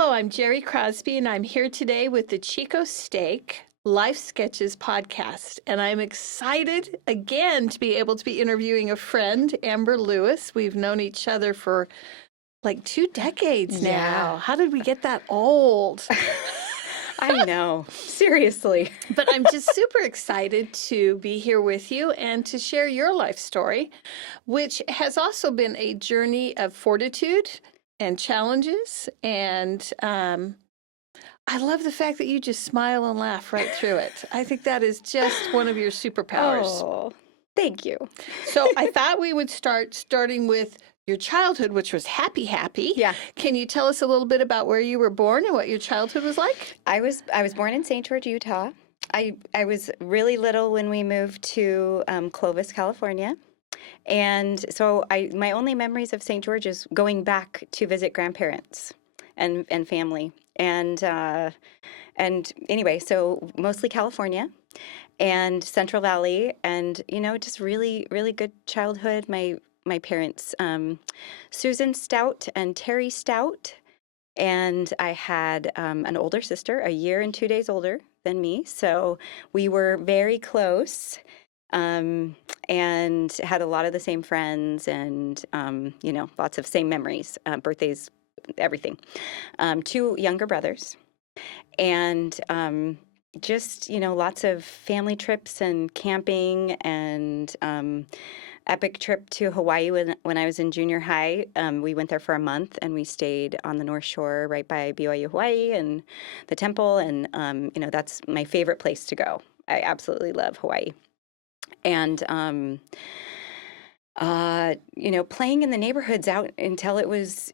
Hello, I'm Jerry Crosby, and I'm here today with the Chico Steak Life Sketches podcast. And I'm excited again to be able to be interviewing a friend, Amber Lewis. We've known each other for like 2 decades now. Yeah. How did we get that old? I know. Seriously. But I'm just super excited to be here with you and to share your life story, which has also been a journey of fortitude and challenges. And I love the fact that you just smile and laugh right through it. I think that is just one of your superpowers. Oh, thank you. So I thought we would starting with your childhood, which was happy. Yeah. Can you tell us a little bit about where you were born and what your childhood was like? I was born in St. George, Utah. I was really little when we moved to Clovis, California. And so my only memories of St. George is going back to visit grandparents and family. And anyway, so mostly California and Central Valley, and just really, really good childhood. My parents, Susan Stout and Terry Stout, and I had an older sister, a year and 2 days older than me. So we were very close. And had a lot of the same friends and, lots of same memories, birthdays, everything. 2 younger brothers and just, lots of family trips and camping and epic trip to Hawaii when I was in junior high. We went there for a month and we stayed on the North Shore right by BYU, Hawaii and the temple. And, that's my favorite place to go. I absolutely love Hawaii. And, playing in the neighborhoods out until it was,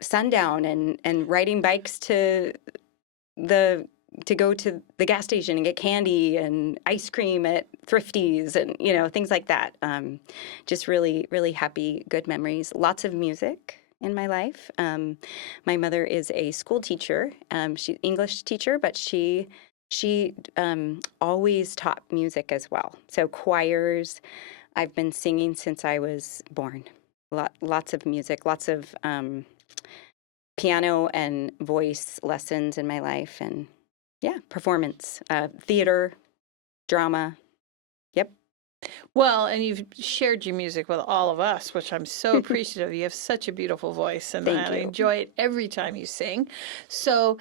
sundown and riding bikes to go to the gas station and get candy and ice cream at Thrifty's and, things like that. Just really, really happy, good memories. Lots of music in my life. My mother is a school teacher. She's English teacher, but she always taught music as well. So choirs, I've been singing since I was born. Lots of music, lots of piano and voice lessons in my life. And performance, theater, drama. Yep. Well, and you've shared your music with all of us, which I'm so appreciative. You have such a beautiful voice, and I enjoy it every time you sing. So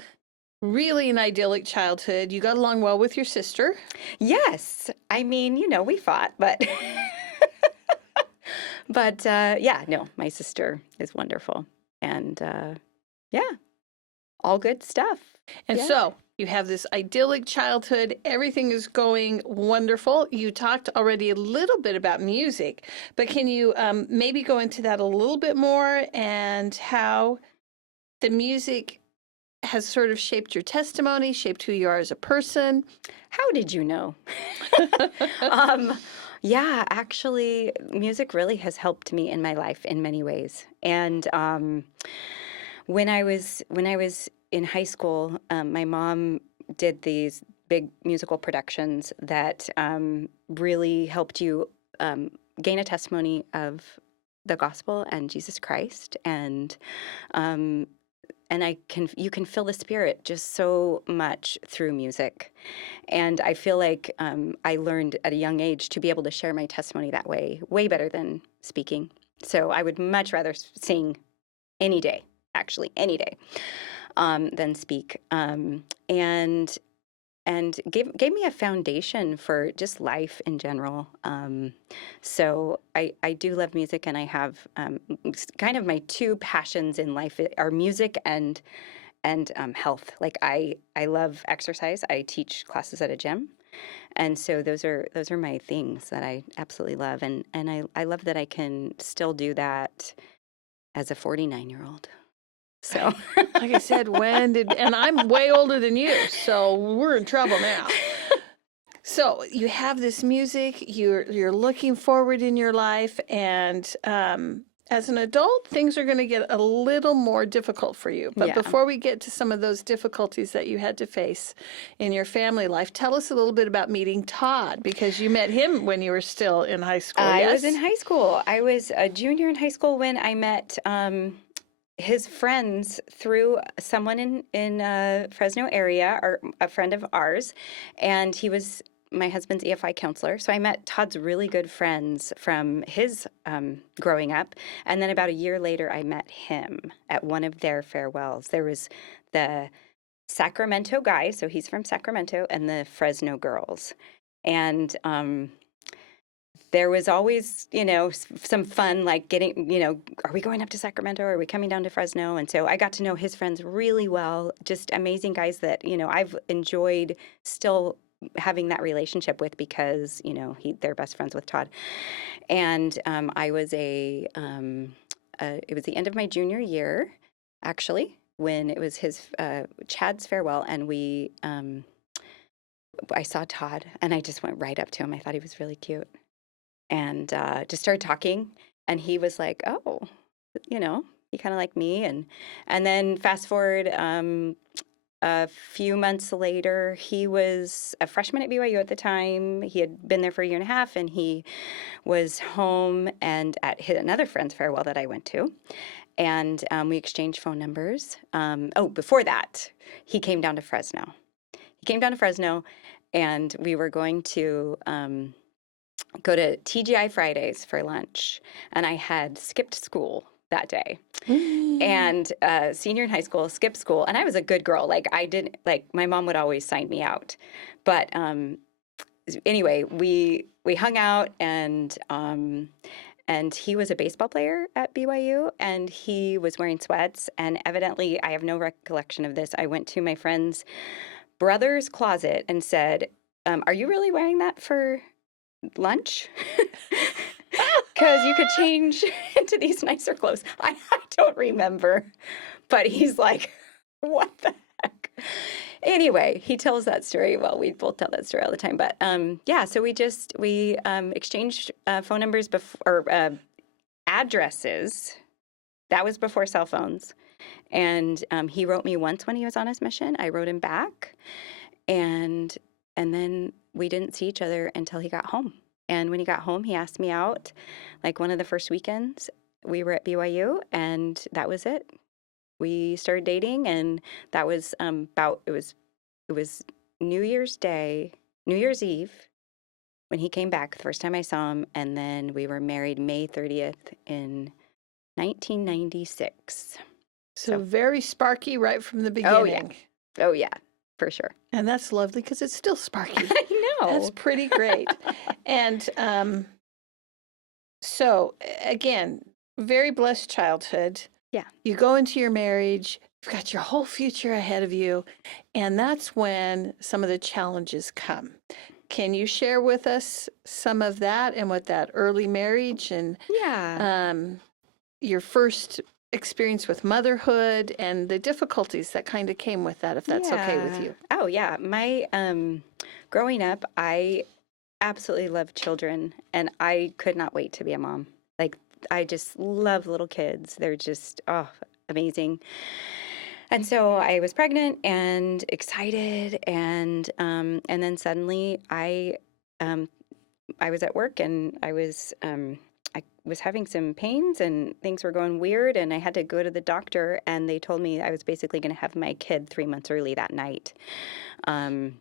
really an idyllic childhood. You got along well with your sister? Yes. I mean, we fought, but but my sister is wonderful. And all good stuff. And so you have this idyllic childhood. Everything is going wonderful. You talked already a little bit about music, but can you maybe go into that a little bit more and how the music has sort of shaped your testimony, shaped who you are as a person? How did you know? Actually, music really has helped me in my life in many ways. And when I was in high school, my mom did these big musical productions that really helped you gain a testimony of the gospel and Jesus Christ. And you can feel the Spirit just so much through music. And I feel like I learned at a young age to be able to share my testimony that way better than speaking. So I would much rather sing any day, than speak. And gave me a foundation for just life in general. So I do love music, and I have kind of my 2 passions in life are music and health. Like I love exercise. I teach classes at a gym, and so those are my things that I absolutely love, and I love that I can still do that as a 49-year-old. So, like I said, and I'm way older than you, so we're in trouble now. So you have this music, you're looking forward in your life, and as an adult, things are going to get a little more difficult for you. But before we get to some of those difficulties that you had to face in your family life, tell us a little bit about meeting Todd, because you met him when you were still in high school. I was in high school. I was a junior in high school when I met his friends through someone in Fresno area, or a friend of ours, and he was my husband's EFI counselor. So I met Todd's really good friends from his growing up, and then about a year later, I met him at one of their farewells. There was the Sacramento guy, so he's from Sacramento, and the Fresno girls, and there was always, some fun, like getting, are we going up to Sacramento? Or are we coming down to Fresno? And so I got to know his friends really well, just amazing guys that, I've enjoyed still having that relationship with because, they're best friends with Todd. And it was the end of my junior year, actually, when it was Chad's farewell. And I saw Todd and I just went right up to him. I thought he was really cute. And just started talking, and he was like, "Oh, he kind of like me." And then fast forward a few months later, he was a freshman at BYU at the time. He had been there for a year and a half, and he was home and at another friend's farewell that I went to, and we exchanged phone numbers. Before that, he came down to Fresno. And we were going to go to TGI Fridays for lunch, and I had skipped school that day. And senior in high school, skipped school, and I was a good girl. Like my mom would always sign me out. But anyway, we hung out, and he was a baseball player at BYU, and he was wearing sweats. And evidently, I have no recollection of this. I went to my friend's brother's closet and said, "Are you really wearing that for lunch?" Because you could change into these nicer clothes. I don't remember, but he's like, "What the heck?" Anyway, he tells that story. Well, we both tell that story all the time. But so we exchanged phone numbers or addresses. That was before cell phones. And he wrote me once when he was on his mission. I wrote him back, and then we didn't see each other until he got home. And when he got home, he asked me out. Like one of the first weekends, we were at BYU, and that was it. We started dating, and that was it was New Year's Eve, when he came back, the first time I saw him, and then we were married May 30th in 1996. So very sparky right from the beginning. Oh, yeah, for sure. And that's lovely because it's still sparky. I know. That's pretty great. And so, again, very blessed childhood. Yeah. You go into your marriage, you've got your whole future ahead of you, and that's when some of the challenges come. Can you share with us some of that and what that early marriage and your first experience with motherhood and the difficulties that kind of came with that, if that's okay with you? Oh, yeah. My growing up, I absolutely loved children, and I could not wait to be a mom. Like, I just love little kids. They're just, amazing. And so I was pregnant and excited, and then suddenly I was at work, and I was having some pains, and things were going weird, and I had to go to the doctor, and they told me I was basically going to have my kid 3 months early that night. And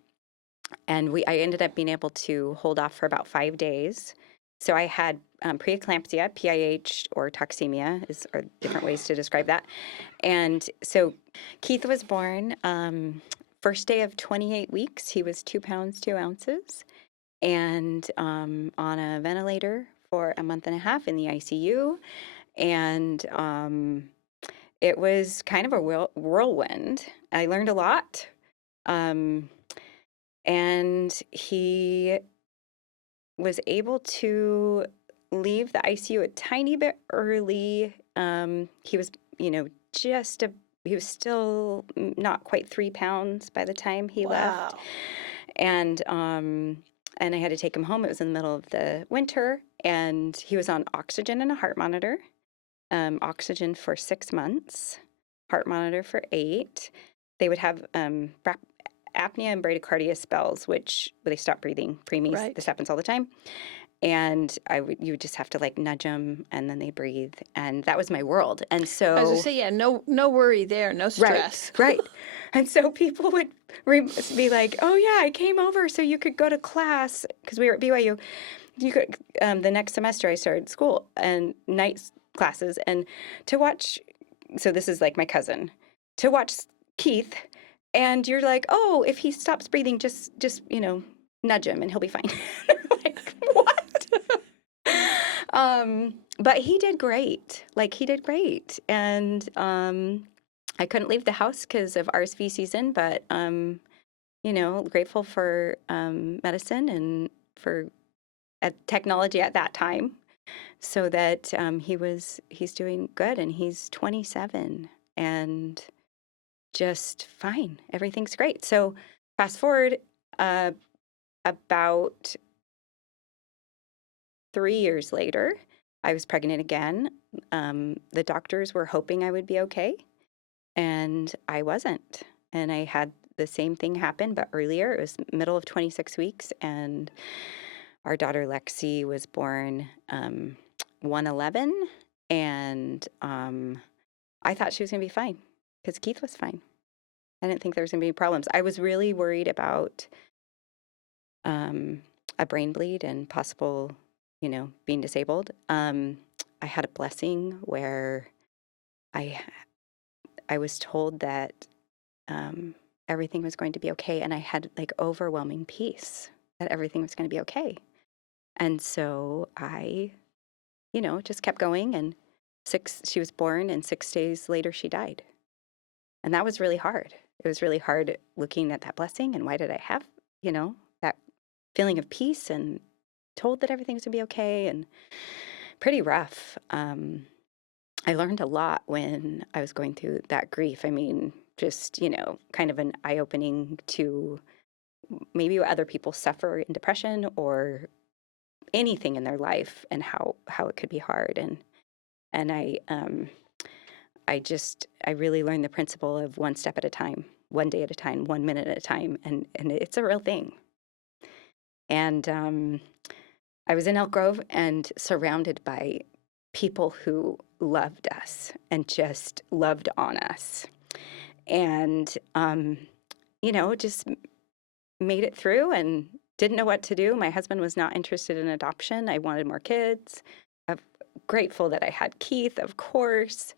I ended up being able to hold off for about 5 days. So I had preeclampsia, PIH, or toxemia are different ways to describe that. And so Keith was born first day of 28 weeks. He was 2 pounds, 2 ounces, and on a ventilator for a month and a half in the ICU. And it was kind of a whirlwind. I learned a lot. And he was able to leave the ICU a tiny bit early. He was, he was still not quite 3 pounds by the time he left. And I had to take him home. It was in the middle of the winter, and he was on oxygen and a heart monitor. Oxygen for 6 months, heart monitor for 8. They would have apnea and bradycardia spells, which they stop breathing, preemies. Right. This happens all the time. and you would just have to like nudge them, and then they breathe, and that was my world. And I was gonna so, say, yeah, no worry there, no right, stress. right. And so people would be like, "Oh yeah, I came over so you could go to class because we were at BYU. You could the next semester I started school and night classes and to watch. So this is like my cousin to watch Keith, and you're like, oh, if he stops breathing, just nudge him and he'll be fine. Like what? But he did great. Like he did great, and I couldn't leave the house because of RSV season, but grateful for medicine and for technology at that time, so that he's doing good, and he's 27 and just fine. Everything's great. So fast forward uh, about 3 years later, I was pregnant again. The doctors were hoping I would be okay, and I wasn't. And I had the same thing happen, but earlier. It was middle of 26 weeks, and our daughter Lexi was born 111, and I thought she was going to be fine because Keith was fine. I didn't think there was going to be any problems. I was really worried about a brain bleed and possible, being disabled. I had a blessing where I I was told that everything was going to be okay, and I had like overwhelming peace that everything was going to be okay. And so I, just kept going, and she was born, and 6 days later she died. And that was really hard. It was really hard looking at that blessing and why did I have, that feeling of peace and told that everything was going to be okay, and pretty rough. I learned a lot when I was going through that grief. I mean, just, kind of an eye-opening to maybe what other people suffer in depression or anything in their life, and how it could be hard. And I really learned the principle of one step at a time, one day at a time, 1 minute at a time, and it's a real thing. And I was in Elk Grove and surrounded by people who loved us and just loved on us, and just made it through and didn't know what to do. My husband was not interested in adoption. I wanted more kids. I'm grateful that I had Keith, of course.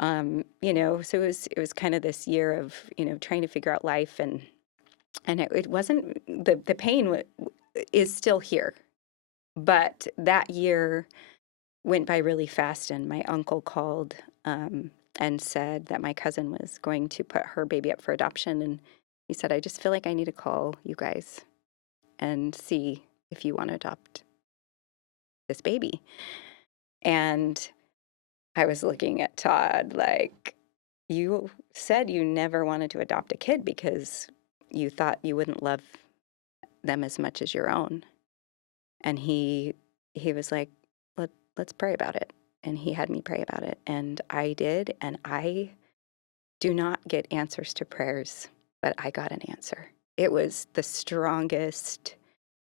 So it was kind of this year of, trying to figure out life, and it wasn't, the pain is still here, but that year went by really fast, and my uncle called and said that my cousin was going to put her baby up for adoption, and he said, I just feel like I need to call you guys and see if you want to adopt this baby. And I was looking at Todd like, you said you never wanted to adopt a kid because you thought you wouldn't love them as much as your own. And he was like, let's pray about it. And he had me pray about it. And I did. And I do not get answers to prayers, but I got an answer. It was the strongest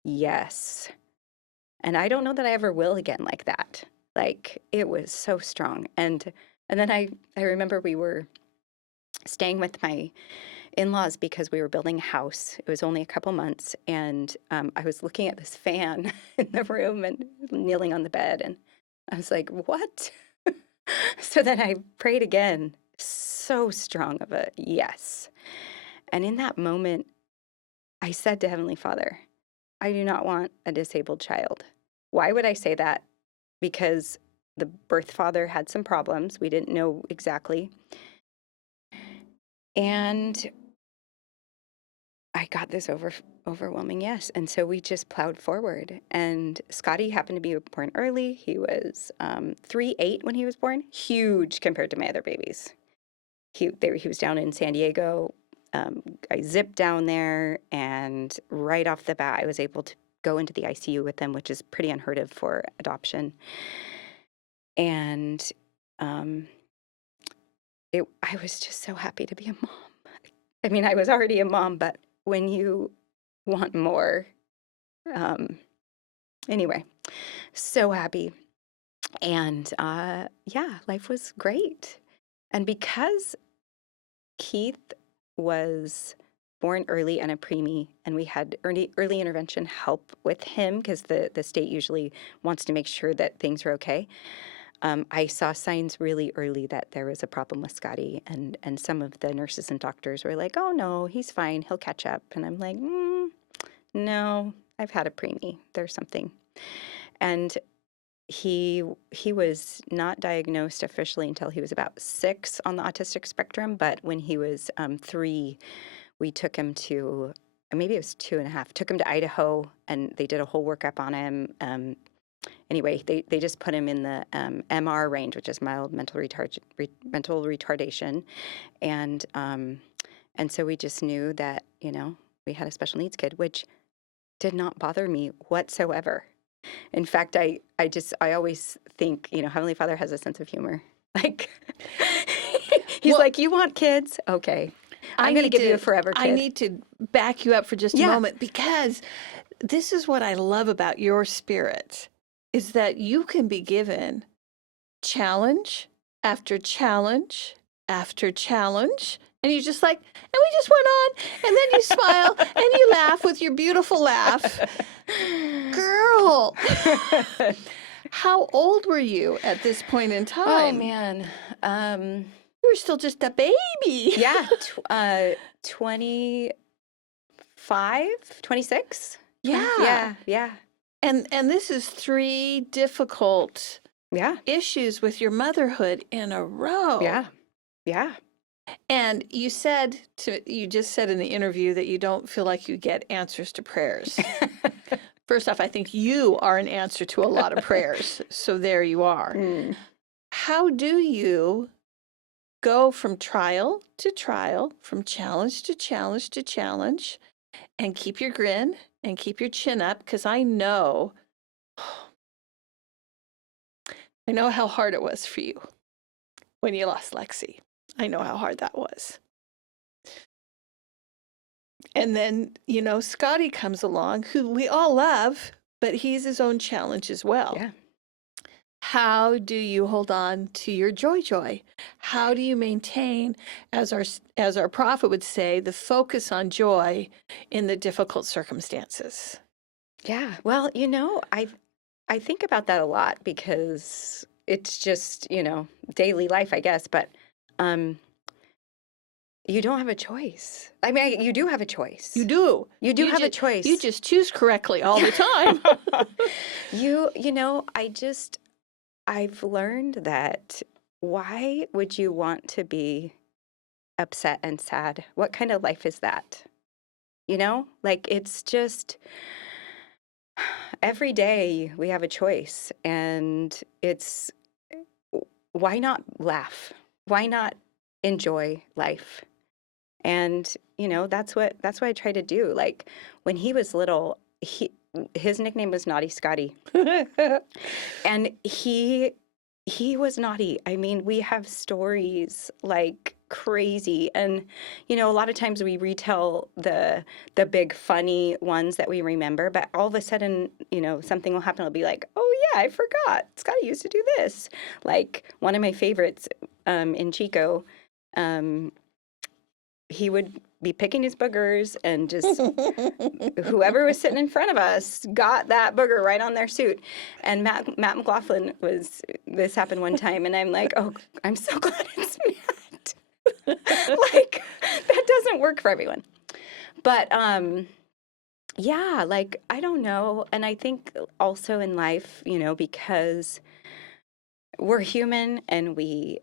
yes. And I don't know that I ever will again like that. Like, it was so strong. And then I remember we were staying with my in-laws because we were building a house. It was only a couple months, and I was looking at this fan in the room and kneeling on the bed, and I was like, what? So then I prayed again, so strong of a yes. And in that moment, I said to Heavenly Father, I do not want a disabled child. Why would I say that? Because the birth father had some problems. We didn't know exactly. And I got this overwhelming yes. And so we just plowed forward. And Scotty happened to be born early. He was 3'8" when he was born, huge compared to my other babies. He was down in San Diego. I zipped down there, and right off the bat, I was able to go into the ICU with them, which is pretty unheard of for adoption. And I was just so happy to be a mom. I mean, I was already a mom, but when you want more, anyway, So happy. And yeah, life was great. And because Keith was born early and a preemie, and we had early intervention help with him because the state usually wants to make sure that things are okay. I saw signs really early that there was a problem with Scotty, and some of the nurses and doctors were like, "Oh no, he's fine, he'll catch up." And I'm like, "No, I've had a preemie. There's something." And he was not diagnosed officially until he was about 6 on the autistic spectrum, but when he was 3, we took him to, maybe it was 2.5, took him to Idaho, and they did a whole workup on him. Anyway, they just put him in the MR range, which is mild mental retardation, and so we just knew that we had a special needs kid, which did not bother me whatsoever. In fact, I always think, Heavenly Father has a sense of humor. Like, he's like, "You want kids? Okay. I'm going to give you a forever kid." I need to back you up for just a moment, because this is what I love about your spirit, is that you can be given challenge after challenge after challenge. And you just like, and we just went on, and then you smile and you laugh with your beautiful laugh. Girl, how old were you at this point in time? Oh, man. You were still just a baby. Yeah, 25, 26. Yeah. Yeah. And this is 3 difficult issues with your motherhood in a row. Yeah. And you just said in the interview that you don't feel like you get answers to prayers. First off, I think you are an answer to a lot of prayers. So there you are. How do you go from trial to trial, from challenge to challenge to challenge, and keep your grin and keep your chin up? Because I know how hard it was for you when you lost Lexi. I know how hard that was. And then, Scotty comes along, who we all love, but he's his own challenge as well. Yeah. How do you hold on to your joy? How do you maintain, as our prophet would say, the focus on joy in the difficult circumstances? Yeah. Well, I think about that a lot because it's just, daily life, I guess, but you don't have a choice. I mean, you do have a choice. You do. You do have a choice. You just choose correctly all the time. I've learned that why would you want to be upset and sad? What kind of life is that? Like, it's just every day we have a choice, and it's why not laugh? Why not enjoy life? And that's what I try to do. Like, when he was little, his nickname was Naughty Scotty. And he was naughty. I mean, we have stories like crazy. And, a lot of times we retell the big funny ones that we remember, but all of a sudden, something will happen. I'll be like, "Oh yeah, I forgot. Scotty used to do this." Like, one of my favorites in Chico, he would be picking his boogers, and just whoever was sitting in front of us got that booger right on their suit. And Matt McLaughlin this happened one time, and I'm like, "Oh, I'm so glad it's Matt." Like, that doesn't work for everyone. But yeah, like, I don't know. And I think also in life, because we're human, and we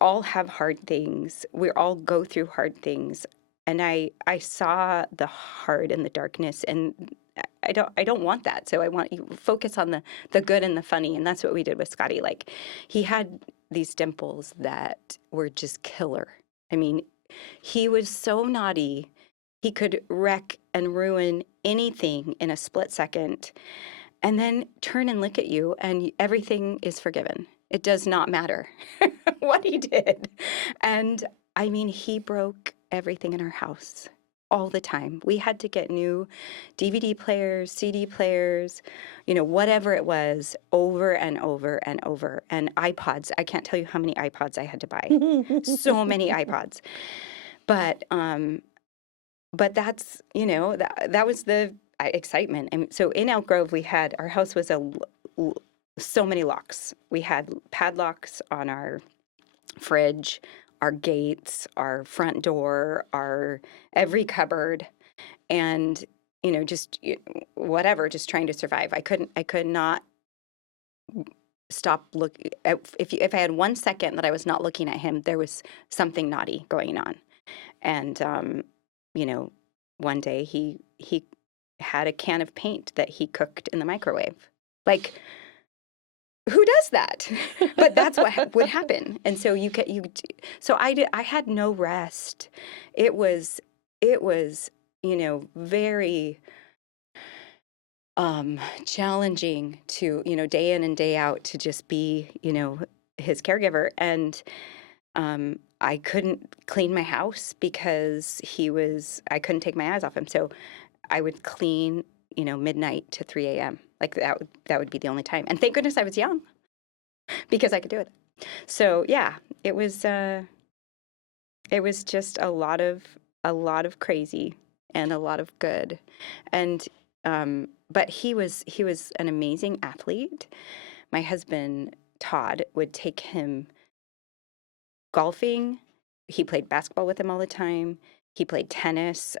all have hard things. We all go through hard things. And I saw the hard and the darkness, and I don't want that. So I want you to focus on the good and the funny. And that's what we did with Scotty. Like, he had these dimples that were just killer. I mean, he was so naughty. He could wreck and ruin anything in a split second, and then turn and look at you, and everything is forgiven. It does not matter what he did. And I mean, he broke everything in our house. all the time. We had to get new DVD players, CD players, you know, whatever it was, over and over and over. And iPods. I can't tell you how many iPods I had to buy. So many iPods. But that's, you know, that was the excitement. And so in Elk Grove, our house was so many locks. We had padlocks on our fridge, our gates, our front door, our every cupboard, and, you know, just whatever, just trying to survive. I could not stop looking. If I had 1 second that I was not looking at him, there was something naughty going on. And you know, one day he had a can of paint that he cooked in the microwave. Like, who does that? But that's what would happen. And so so I had no rest. It was, you know, very challenging to, you know, day in and day out to just be, you know, his caregiver. And I couldn't clean my house because I couldn't take my eyes off him. So I would clean, you know, midnight to 3 a.m. Like that would be the only time. And thank goodness I was young because I could do it. So yeah, it was just a lot of crazy and a lot of good. And but he was an amazing athlete. My husband Todd would take him golfing. He played basketball with him all the time. He played tennis.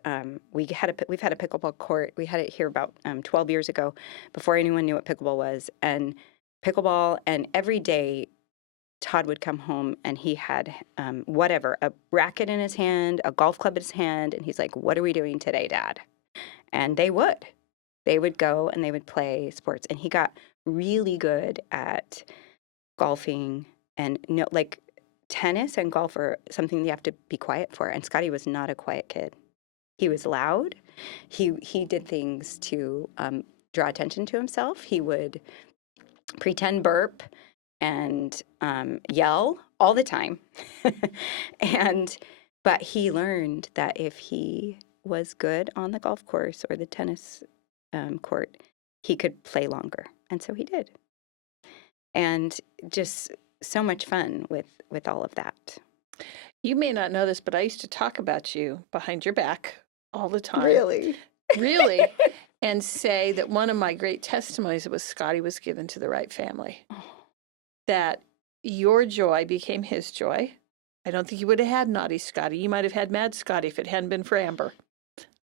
We've had a pickleball court. We had it here about 12 years ago, before anyone knew what pickleball was. And pickleball, and every day Todd would come home and he had a racket in his hand, a golf club in his hand, and he's like, "What are we doing today, Dad?" And they would go and they would play sports. And he got really good at golfing, and like tennis and golf are something you have to be quiet for. And Scotty was not a quiet kid. He was loud. He did things to draw attention to himself. He would pretend burp and yell all the time. But he learned that if he was good on the golf course or the tennis court, he could play longer. And so he did. And just so much fun with all of that. You may not know this, but I used to talk about you behind your back all the time. Really? Really. And say that one of my great testimonies was Scotty was given to the right family. Oh. That your joy became his joy. I don't think you would have had naughty Scotty. You might have had mad Scotty if it hadn't been for Amber.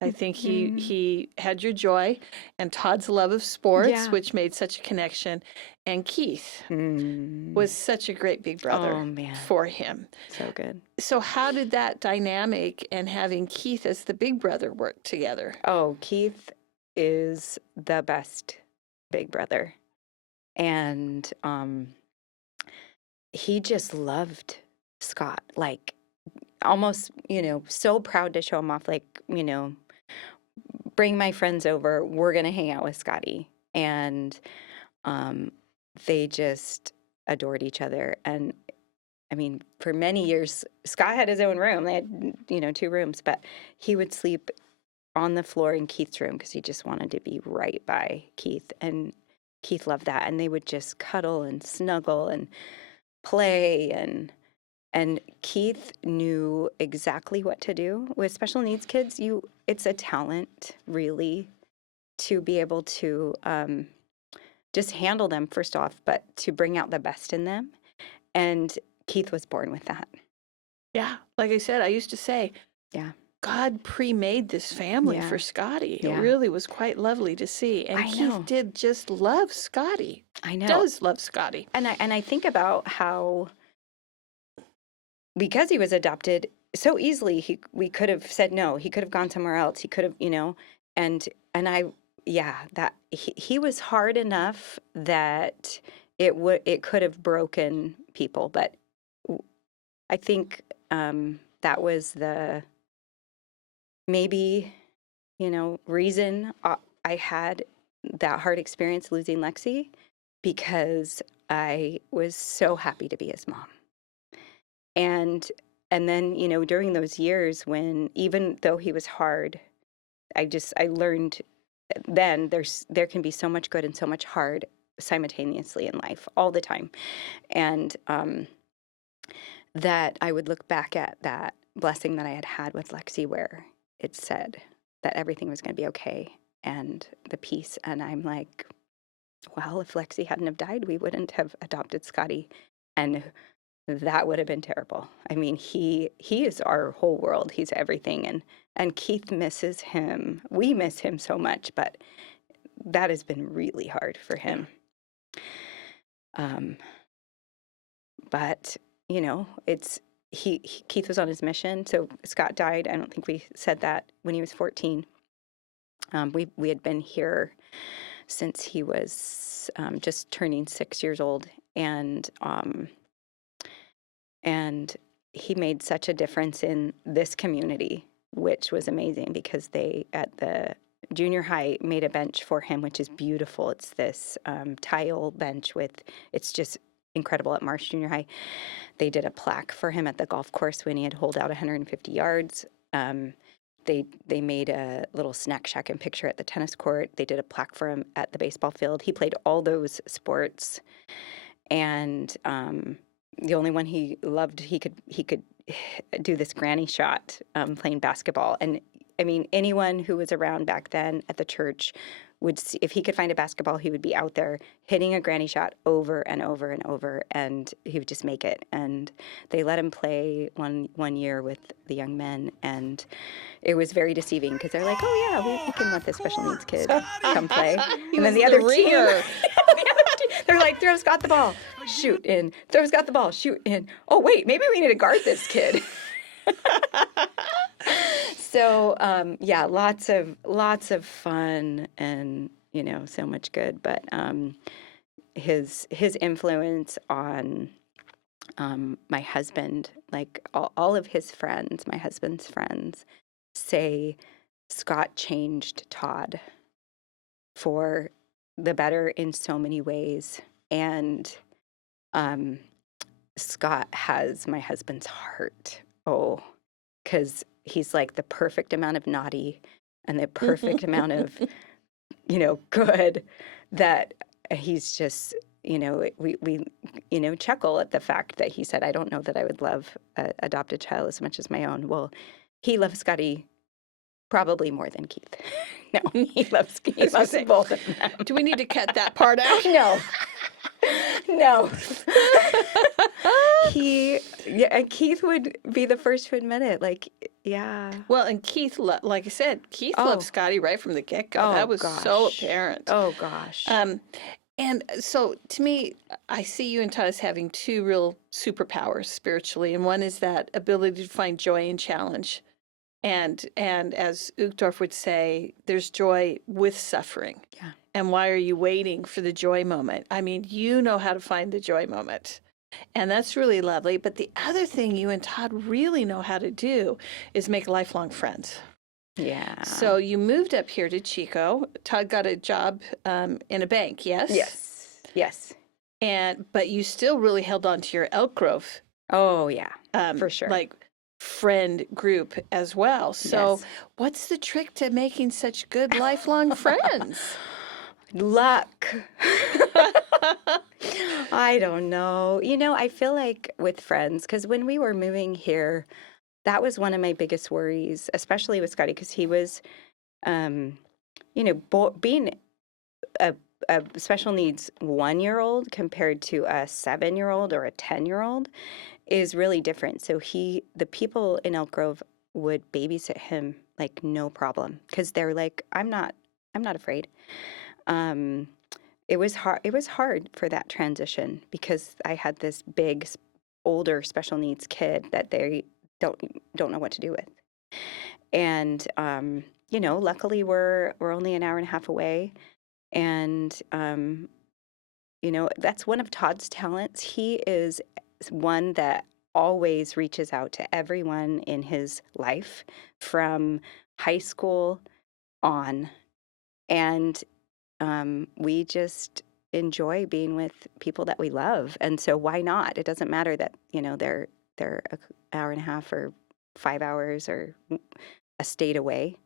I think he had your joy and Todd's love of sports, which made such a connection. And Keith was such a great big brother for him. So good. So how did that dynamic and having Keith as the big brother work together? Oh, Keith is the best big brother. And he just loved Scott, like almost, you know, so proud to show him off, like, you know, bring my friends over, we're going to hang out with Scotty. And they just adored each other. And I mean, for many years, Scott had his own room. They had, you know, 2 rooms, but he would sleep on the floor in Keith's room because he just wanted to be right by Keith. And Keith loved that. And they would just cuddle and snuggle and play. And Keith knew exactly what to do. With special needs kids, it's a talent, really, to be able to just handle them, first off, but to bring out the best in them. And Keith was born with that. Yeah. Like I said, I used to say, God pre-made this family for Scotty. It really was quite lovely to see. And Keith did just love Scotty. I know. Does love Scotty. And I think about how, because he was adopted so easily, we could have said no. He could have gone somewhere else. He could have, you know, and that he was hard enough that it could have broken people. But I think that was the maybe, you know, reason I had that hard experience losing Lexi, because I was so happy to be his mom. And and then, during those years when, even though he was hard, I learned then there can be so much good and so much hard simultaneously in life all the time. And that I would look back at that blessing that I had had with Lexi, where it said that everything was going to be okay and the peace. And I'm like, well, if Lexi hadn't have died, we wouldn't have adopted Scotty. And that would have been terrible. I mean, he is our whole world. He's everything. And Keith misses him. We miss him so much, but that has been really hard for him. But Keith was on his mission. So Scott died. I don't think we said that, when he was 14. We had been here since he was just turning 6 years old, and he made such a difference in this community, which was amazing, because they at the junior high made a bench for him, which is beautiful. It's this tile bench it's just incredible. At Marsh Junior High, they did a plaque for him at the golf course when he had holed out 150 yards. They made a little snack shack and picture at the tennis court. They did a plaque for him at the baseball field. He played all those sports, and the only one he loved, he could do this granny shot playing basketball. And I mean, anyone who was around back then at the church would see, if he could find a basketball, he would be out there hitting a granny shot over and over and over, and he would just make it. And they let him play one year with the young men, and it was very deceiving, because they're like, oh yeah, we can let this special needs kid come play. And then the other team, they're like, throw Scott the ball, shoot in. Throw Scott the ball, shoot in. Oh wait, maybe we need to guard this kid. So yeah, lots of fun, and so much good. But his influence on my husband, like all of his friends, my husband's friends, say Scott changed Todd for the better in so many ways. And Scott has my husband's heart. Oh, because he's like the perfect amount of naughty and the perfect amount of, good, that he's just, we chuckle at the fact that he said, I don't know that I would love an adopted child as much as my own. Well, he loves Scotty probably more than Keith. No, he loves both of them. Do we need to cut that part out? No. Keith would be the first to admit it. Like, yeah. Well, and Keith, like I said, Keith loved Scotty right from the get-go. That was so apparent. Oh, gosh. And so, to me, I see you and Todd as having two real superpowers spiritually, and one is that ability to find joy in challenge. And as Uchtdorf would say, there's joy with suffering. Yeah. And why are you waiting for the joy moment? I mean, you know how to find the joy moment. And that's really lovely. But the other thing you and Todd really know how to do is make lifelong friends. Yeah. So you moved up here to Chico. Todd got a job in a bank, yes? Yes. But you still really held on to your Elk Grove. Oh, yeah, for sure. Like friend group as well. So Yes. What's the trick to making such good lifelong friends? Luck. I don't know. I feel like with friends, because when we were moving here, that was one of my biggest worries, especially with Scotty, because he was, being a special needs 1-year-old compared to a 7-year-old or a 10-year-old is really different. So the people in Elk Grove would babysit him like no problem, because they're like, I'm not afraid. It was hard for that transition, because I had this big, older special needs kid that they don't know what to do with. And luckily we're only an hour and a half away, and that's one of Todd's talents. He is one that always reaches out to everyone in his life from high school on. And we just enjoy being with people that we love. And so why not? It doesn't matter that, they're they're an hour and a half or 5 hours or a state away.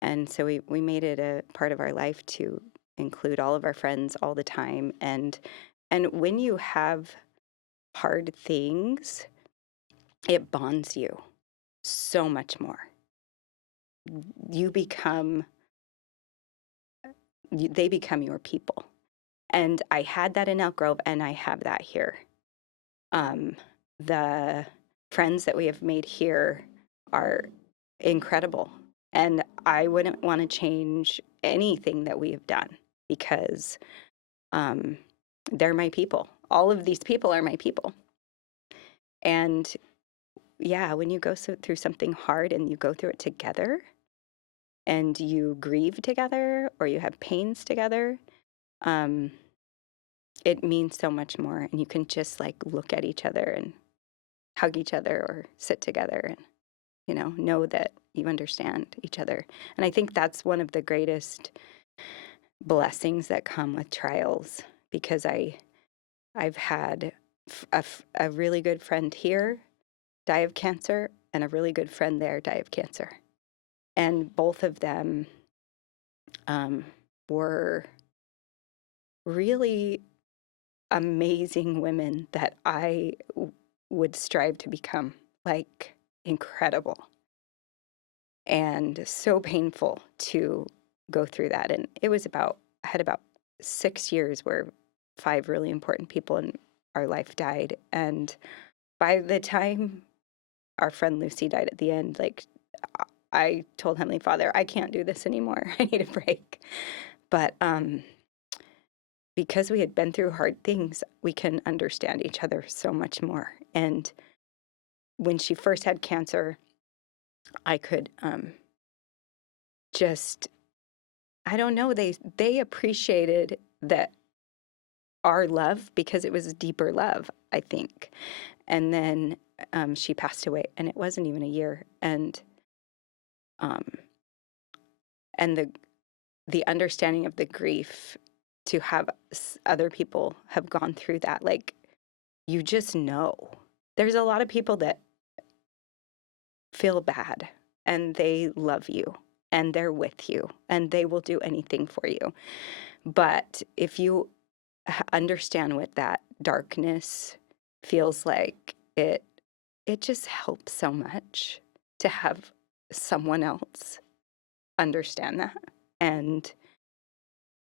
And so we made it a part of our life to include all of our friends all the time. And when you have hard things, it bonds you so much more. You become, they become your people. And I had that in Elk Grove, and I have that here. The friends that we have made here are incredible. And I wouldn't want to change anything that we have done because they're my people. All of these people are my people. And yeah, when you go through something hard and you go through it together and you grieve together or you have pains together, it means so much more. And you can just like look at each other and hug each other or sit together and, know that you understand each other. And I think that's one of the greatest blessings that come with trials, because I've had a really good friend here die of cancer and a really good friend there die of cancer. And both of them were really amazing women that I would strive to become, like incredible. And so painful to go through that. And it was I had about 6 years where 5 really important people in our life died. And by the time our friend Lucy died at the end, like I told Heavenly Father, I can't do this anymore. I need a break. But because we had been through hard things, we can understand each other so much more. And when she first had cancer, I could just, I don't know, they appreciated that our love because it was a deeper love, I think. And then she passed away, and it wasn't even a year. And the understanding of the grief, to have other people have gone through that, like, you just know. There's a lot of people that feel bad, and they love you, and they're with you, and they will do anything for you. But if you understand what that darkness feels like, it just helps so much to have someone else understand that. And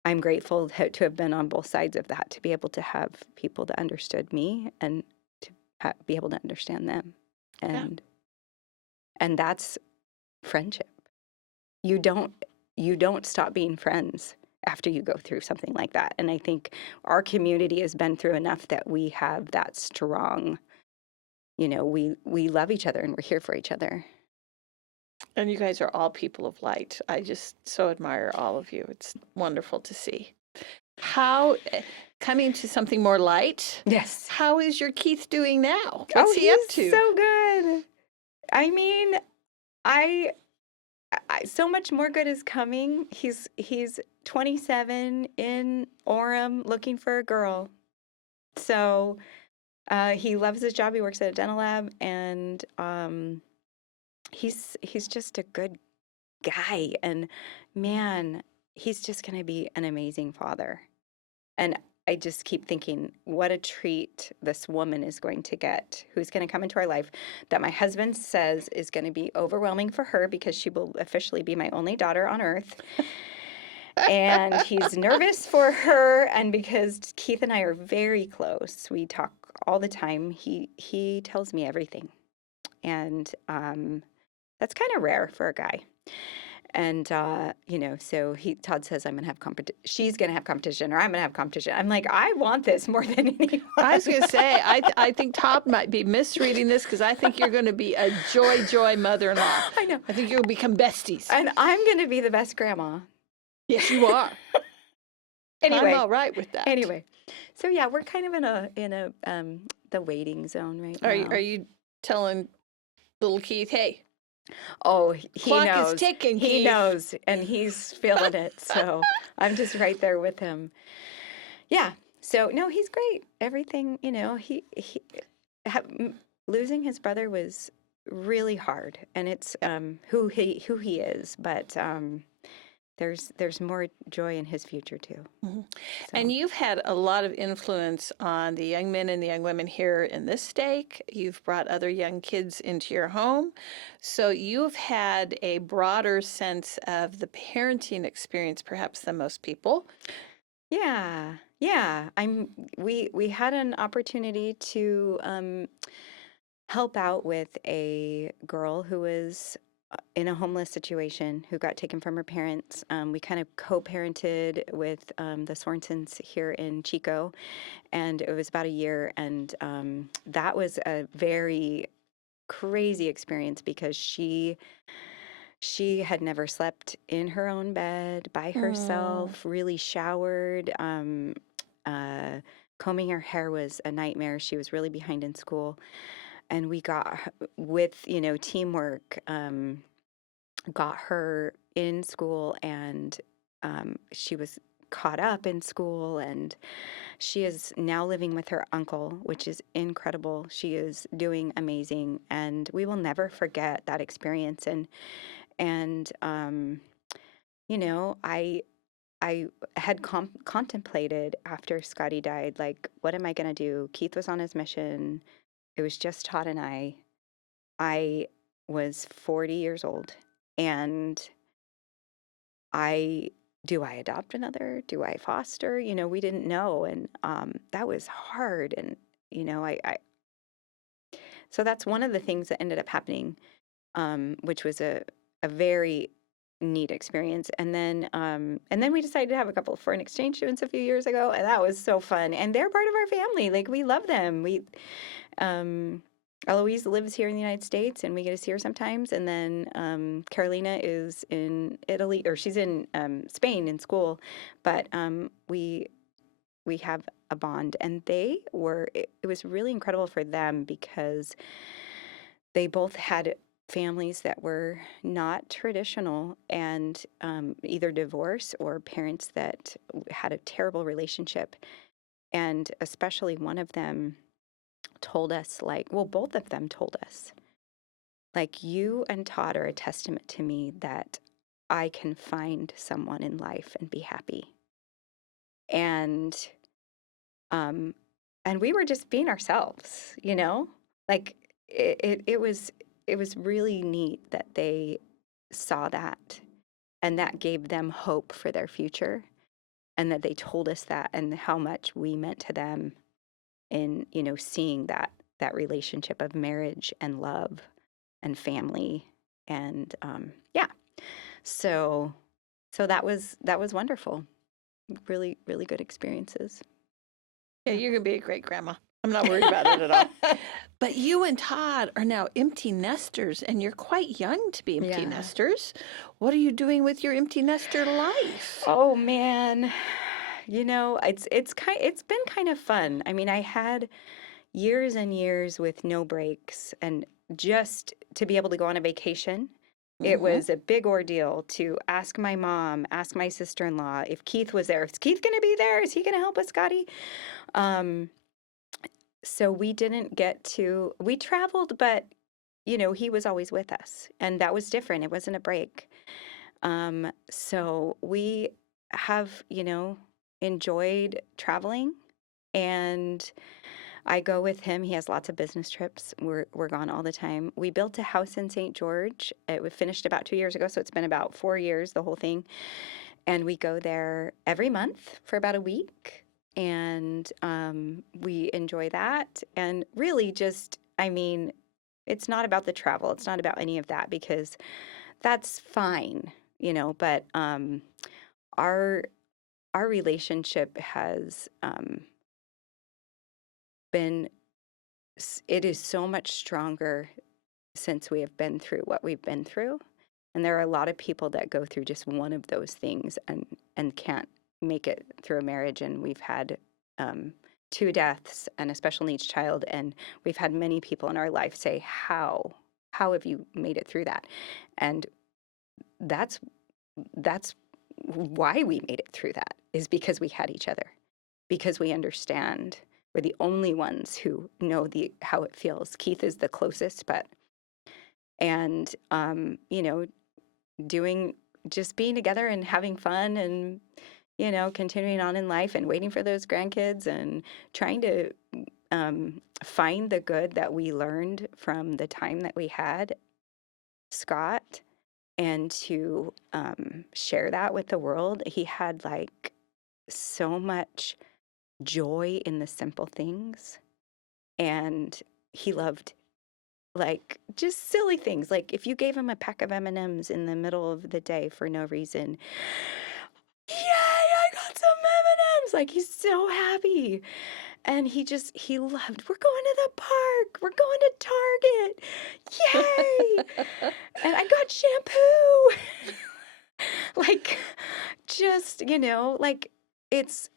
I'm grateful to have been on both sides of that, to be able to have people that understood me and to be able to understand them. And and that's friendship. You don't stop being friends after you go through something like that. And I think our community has been through enough that we have that strong, we love each other and we're here for each other. And you guys are all people of light. I just so admire all of you. It's wonderful to see. How, coming to something more light, Yes. how is your Keith doing now? What's he up to? He's so good. I mean, I so much more good is coming. He's 27 in Orem looking for a girl. So he loves his job. He works at a dental lab, and he's just a good guy. And man, he's just going to be an amazing father. And I just keep thinking, what a treat this woman is going to get, who's going to come into our life, that my husband says is going to be overwhelming for her because she will officially be my only daughter on earth. And he's nervous for her. And because Keith and I are very close, we talk all the time, he tells me everything. And that's kind of rare for a guy. And, so Todd says, I'm going to have competition. She's going to have competition, or I'm going to have competition. I'm like, I want this more than anyone. I was going to say, I think Todd might be misreading this, because I think you're going to be a joy mother-in-law. I know. I think you'll become besties. And I'm going to be the best grandma. Yes, you are. Anyway. I'm all right with that. Anyway. So yeah, we're kind of in the waiting zone right now. Are you telling little Keith, hey, oh, he clock knows. is ticking, He Keith. knows, and he's feeling it. So I'm just right there with him. Yeah. So no, he's great. Everything, losing his brother was really hard, and it's who he is, but there's more joy in his future too. Mhm. So And you've had a lot of influence on the young men and the young women here in this stake. You've brought other young kids into your home. So you've had a broader sense of the parenting experience, perhaps, than most people. yeah, yeah. We had an opportunity to help out with a girl who was in a homeless situation who got taken from her parents. We kind of co-parented with the Swarnsons here in Chico, and it was about a year, and that was a very crazy experience because she had never slept in her own bed by Mm. herself, really showered. Uh, Combing her hair was a nightmare. She was really behind in school. And we got, with, teamwork, got her in school, and she was caught up in school, and she is now living with her uncle, which is incredible. She is doing amazing, and we will never forget that experience. And I had contemplated after Scotty died, like, what am I going to do? Keith was on his mission. It was just Todd and I. I was 40 years old, and do I adopt another? Do I foster? We didn't know, and that was hard. And I so that's one of the things that ended up happening, which was a very neat experience. And then we decided to have a couple of foreign exchange students a few years ago, and that was so fun. And they're part of our family. Like, we love them. Um, Eloise lives here in the United States, and we get to see her sometimes. And then Carolina is in Italy, or she's in Spain in school. But we have a bond, and it was really incredible for them because they both had families that were not traditional, and either divorce or parents that had a terrible relationship. And especially one of them told us, like, well, both of them told us, like, you and Todd are a testament to me that I can find someone in life and be happy. And um and we were just being ourselves, like, it was really neat that they saw that, and that gave them hope for their future, and that they told us that, and how much we meant to them in seeing that relationship of marriage and love and family. And yeah, so that was wonderful. Really, really good experiences. Yeah, Yeah. you're going to be a great grandma. I'm not worried about it at all. But you and Todd are now empty nesters, and you're quite young to be empty Yeah. nesters. What are you doing with your empty nester life? Oh man, it's been kind of fun. I mean, I had years and years with no breaks, and just to be able to go on a vacation, it Mm-hmm. was a big ordeal to ask my mom, ask my sister-in-law if Keith was there. Is Keith going to be there? Is he going to help us, Scotty? Um, so we traveled, but he was always with us, and that was different. It wasn't a break. So we have, enjoyed traveling, and I go with him. He has lots of business trips. We're gone all the time. We built a house in St. George. It was finished about 2 years ago, so it's been about 4 years, the whole thing. And we go there every month for about a week, and we enjoy that. And really, just, I mean, it's not about the travel. It's not about any of that, because that's fine, But our our relationship has been it is so much stronger since we have been through what we've been through. And there are a lot of people that go through just one of those things, and can't make it through a marriage. And we've had 2 deaths and a special needs child, and we've had many people in our life say, how have you made it through that? And that's that's why we made it through that, is because we had each other, because we understand we're the only ones who know how it feels. Keith is the closest, and you know, just being together and having fun, and you know, continuing on in life and waiting for those grandkids and trying to find the good that we learned from the time that we had Scott, and to share that with the world. He had like so much joy in the simple things, and he loved like just silly things. Like if you gave him a pack of M&Ms in the middle of the day for no reason, yay, I got some M&Ms. Like he's so happy. And he loved, we're going to the park. We're going to Target. Yay. And I got shampoo. Like just, you know, like it's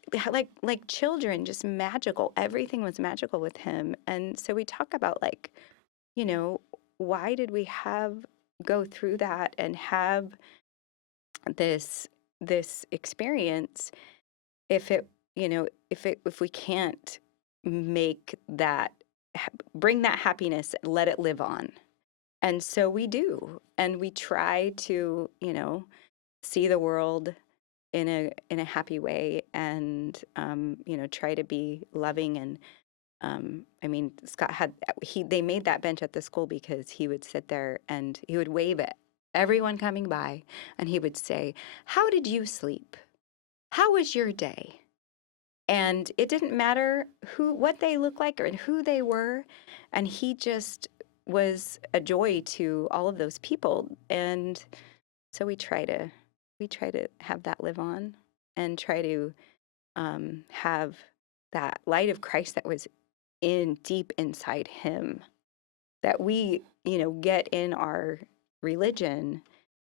like children, just magical. Everything was magical with him. And so we talk about like, you know, why did we go through that and have this experience if it, you know, if we can't make that bring that happiness, let it live on. And so we do, and we try to, you know, see the world in a happy way, and you know, try to be loving. And I mean, Scott they made that bench at the school because he would sit there and he would wave at everyone coming by, and he would say, "How did you sleep? How was your day?" And it didn't matter what they looked like or who they were, and he just was a joy to all of those people. And so we try to have that live on, and try to have that light of Christ that was deep inside him, that we, you know, get in our religion.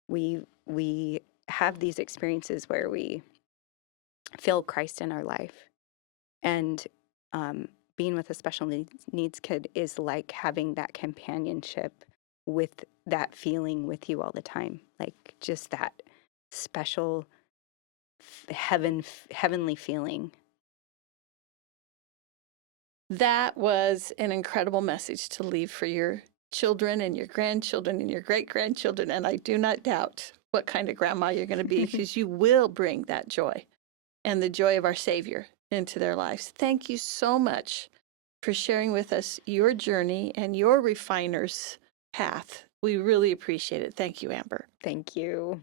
We have these experiences where we feel Christ in our life. And being with a special needs kid is like having that companionship with that feeling with you all the time, like just that special heavenly feeling. That was an incredible message to leave for your children and your grandchildren and your great-grandchildren. And I do not doubt what kind of grandma you're going to be, because you will bring that joy and the joy of our Savior into their lives. Thank you so much for sharing with us your journey and your refiner's path. We really appreciate it. Thank you, Amber. Thank you.